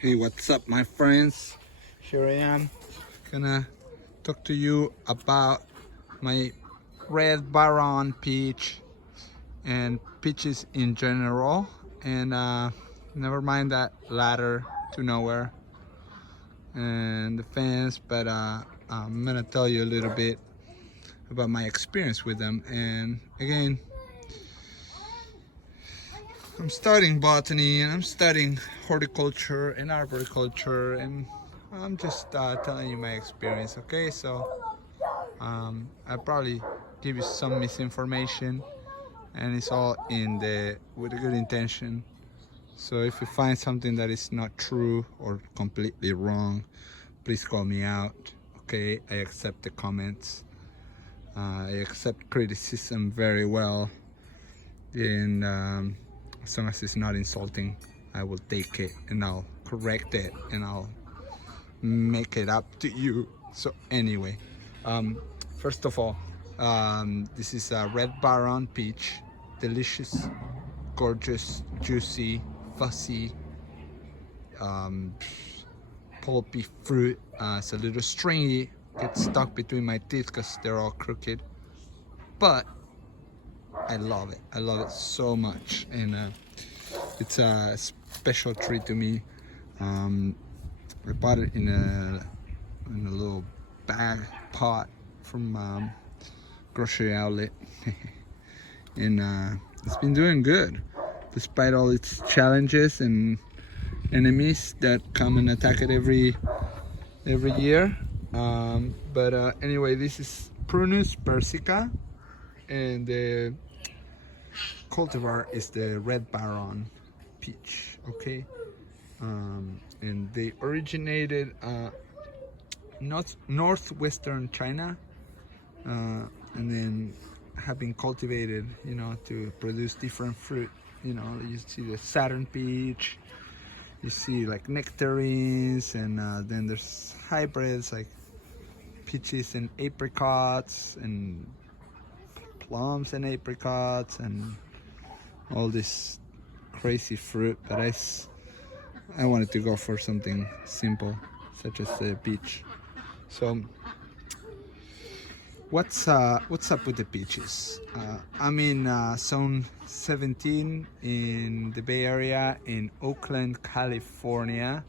Hey, what's up, my friends? Here I am, gonna talk to you about my red baron peach and peaches in general, and never mind that ladder to nowhere and the fence, but I'm gonna tell you a little bit about my experience with them. And again, I'm studying botany and I'm studying horticulture and arboriculture, and I'm just telling you my experience, okay? So I'll probably give you some misinformation, and it's all with a good intention. So if you find something that is not true or completely wrong, please call me out, okay? I accept the comments. I accept criticism very well, and as long as it's not insulting, I will take it and I'll correct it and I'll make it up to you. So anyway, first of all, this is a red baron peach. Delicious, gorgeous, juicy, fuzzy, pulpy fruit. It's a little stringy, gets stuck between my teeth because they're all crooked, but I love it. I love it so much, and it's a special treat to me. I bought it in a little bag pot from grocery outlet, and it's been doing good despite all its challenges and enemies that come and attack it every year. But anyway, this is Prunus persica, and the cultivar is the red baron peach, okay? And they originated northwestern China, and then have been cultivated, you know, to produce different fruit. You know, you see the Saturn peach, you see like nectarines, and then there's hybrids like peaches and apricots, and plums and apricots, and all this crazy fruit. But I wanted to go for something simple, such as the peach. So what's up with the peaches? I'm in zone 17 in the Bay Area in Oakland, California,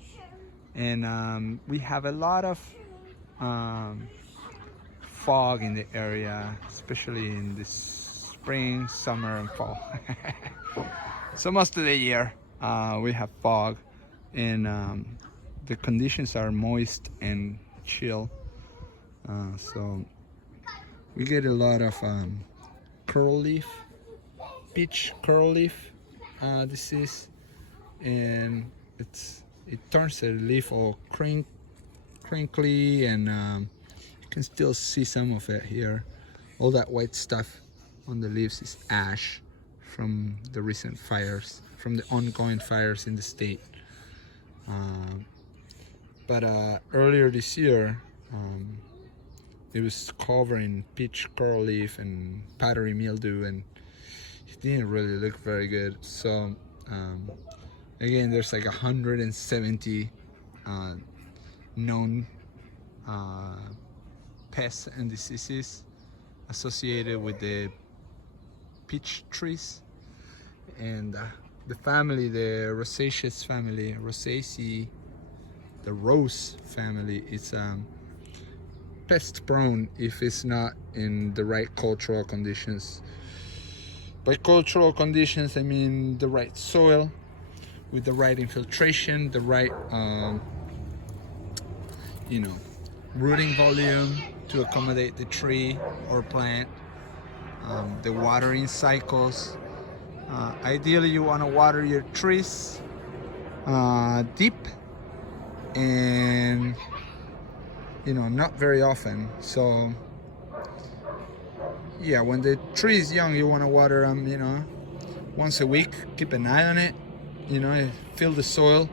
and we have a lot of fog in the area, especially in the spring, summer, and fall. So most of the year we have fog, and the conditions are moist and chill, so we get a lot of curl leaf, peach curl leaf disease, and it turns the leaf all crinkly, and you can still see some of it here. All that white stuff on the leaves is ash from the recent fires, from the ongoing fires in the state. But earlier this year, it was covering peach curl leaf and powdery mildew, and it didn't really look very good. So again, there's like 170 known pests and diseases associated with the peach trees, and the family, the Rosaceae family, Rosaceae, the rose family, it's pest prone if it's not in the right cultural conditions. By cultural conditions, I mean the right soil with the right infiltration, the right you know, rooting volume to accommodate the tree or plant, the watering cycles. Ideally, you want to water your trees deep, and you know, not very often. So yeah, when the tree is young, you want to water them, you know, once a week. Keep an eye on it, you know, feel the soil,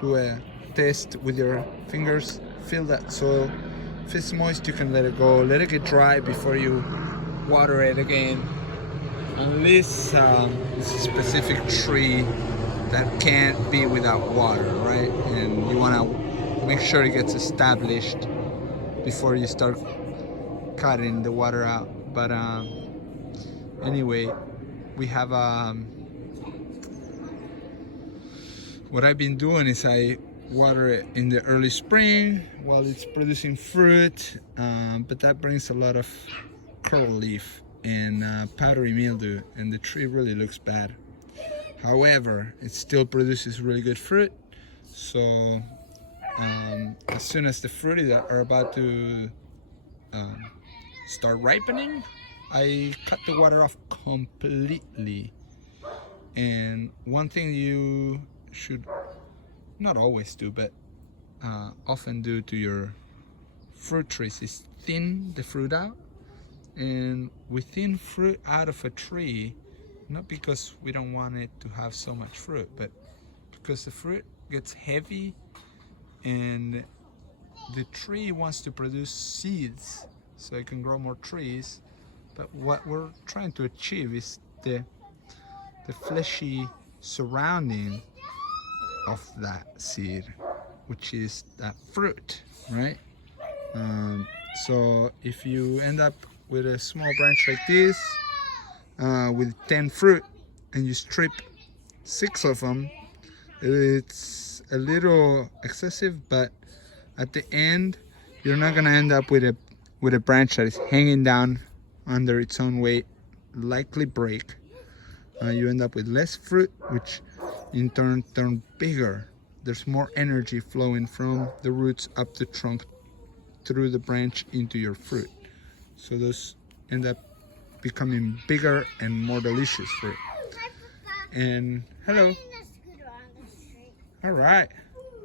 do a test with your fingers, feel that soil. If it's moist, you can let it go, let it get dry before you water it again, unless it's a specific tree that can't be without water, right? And you want to make sure it gets established before you start cutting the water out. But anyway, we have what I've been doing is I water it in the early spring while it's producing fruit, but that brings a lot of curl leaf and powdery mildew, and the tree really looks bad. However, it still produces really good fruit. So as soon as the fruit are about to start ripening, I cut the water off completely. And one thing you should not always do, but often do to your fruit trees is thin the fruit out. And we thin fruit out of a tree not because we don't want it to have so much fruit, but because the fruit gets heavy and the tree wants to produce seeds so it can grow more trees. But what we're trying to achieve is the fleshy surrounding of that seed, which is that fruit, right? So if you end up with a small branch like this with 10 fruit and you strip 6 of them, it's a little excessive, but at the end you're not gonna end up with a branch that is hanging down under its own weight, likely break. You end up with less fruit, which in turn bigger. There's more energy flowing from the roots up the trunk through the branch into your fruit, so those end up becoming bigger and more delicious fruit. And hello. All right,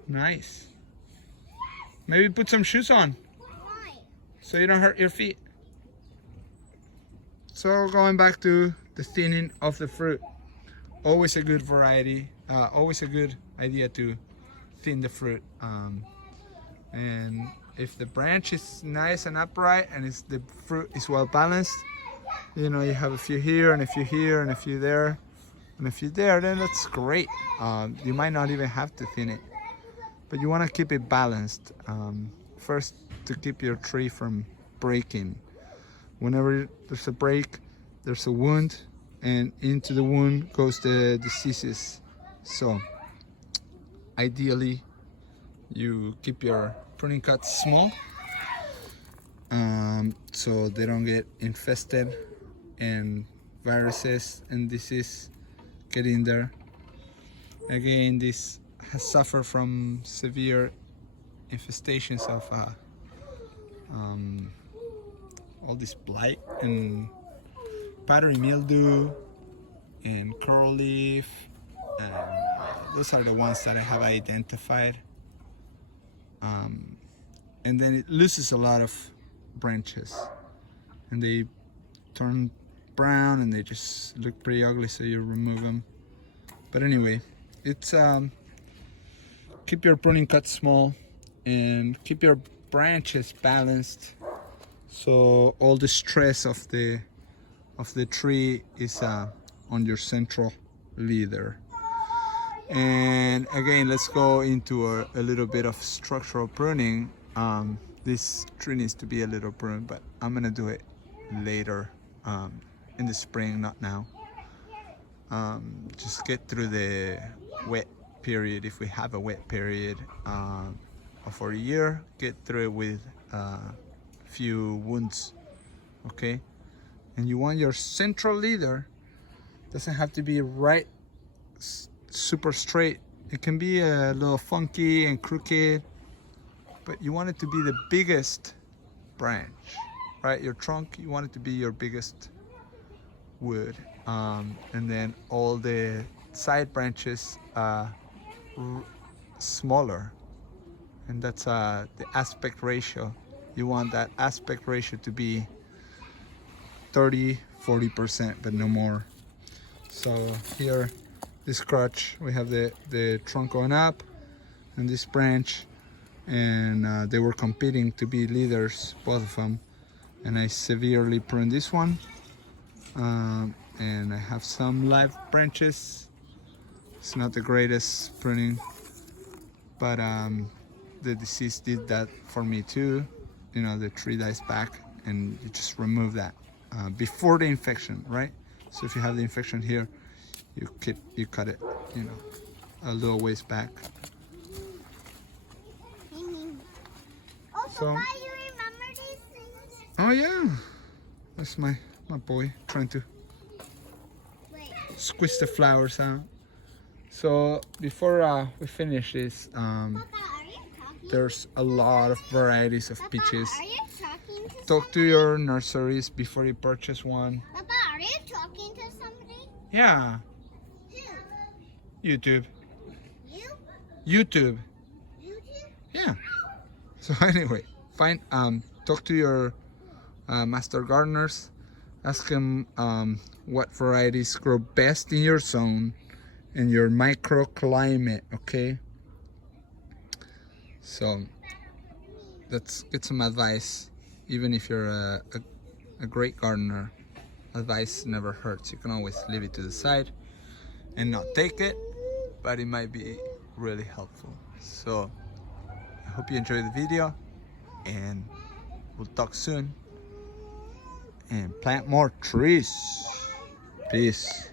nice. Maybe put some shoes on so you don't hurt your feet. So going back to the thinning of the fruit, always a good variety, always a good idea to thin the fruit. And if the branch is nice and upright and the fruit is well balanced, you know, you have a few here and a few here and a few there and a few there, then that's great. You might not even have to thin it, but you want to keep it balanced. First, to keep your tree from breaking. Whenever there's a break, there's a wound, and into the wound goes the diseases. So ideally you keep your pruning cuts small, so they don't get infested and viruses and disease get in there. Again, this has suffered from severe infestations of all this blight and powdery mildew and curl leaf, and those are the ones that I have identified. And then it loses a lot of branches and they turn brown and they just look pretty ugly, so you remove them. But anyway, it's keep your pruning cuts small and keep your branches balanced, so all the stress of the tree is on your central leader. And again, let's go into a little bit of structural pruning. This tree needs to be a little pruned, but I'm gonna do it later in the spring, not now. Just get through the wet period, if we have a wet period for a year. Get through it with a few wounds, okay? And you want your central leader, doesn't have to be right super straight. It can be a little funky and crooked, but you want it to be the biggest branch, right? Your trunk, you want it to be your biggest wood, and then all the side branches smaller, and that's the aspect ratio. You want that aspect ratio to be 30-40%, but no more. So here, this crotch, we have the trunk going up and this branch, and they were competing to be leaders, both of them, and I severely pruned this one, and I have some live branches It's not the greatest pruning, but the disease did that for me too. You know, the tree dies back, and you just remove that before the infection, right? So if you have the infection here, you cut it, you know, a little ways back. So, Papa, you remember these things? Oh yeah, that's my boy trying to squeeze the flowers out. So before we finish this, Papa, are you talking? there's a lot of varieties of Papa, peaches. are you talking to Talk to somebody? your nurseries before you purchase one. Papa, are you talking to somebody? Yeah, Who? YouTube. You? YouTube. YouTube? Yeah. So anyway, talk to your master gardeners. Ask them what varieties grow best in your zone and your microclimate. Okay. So let's get some advice. Even if you're a great gardener, advice never hurts. You can always leave it to the side and not take it, but it might be really helpful. So I hope you enjoyed the video, and we'll talk soon. And plant more trees. Peace.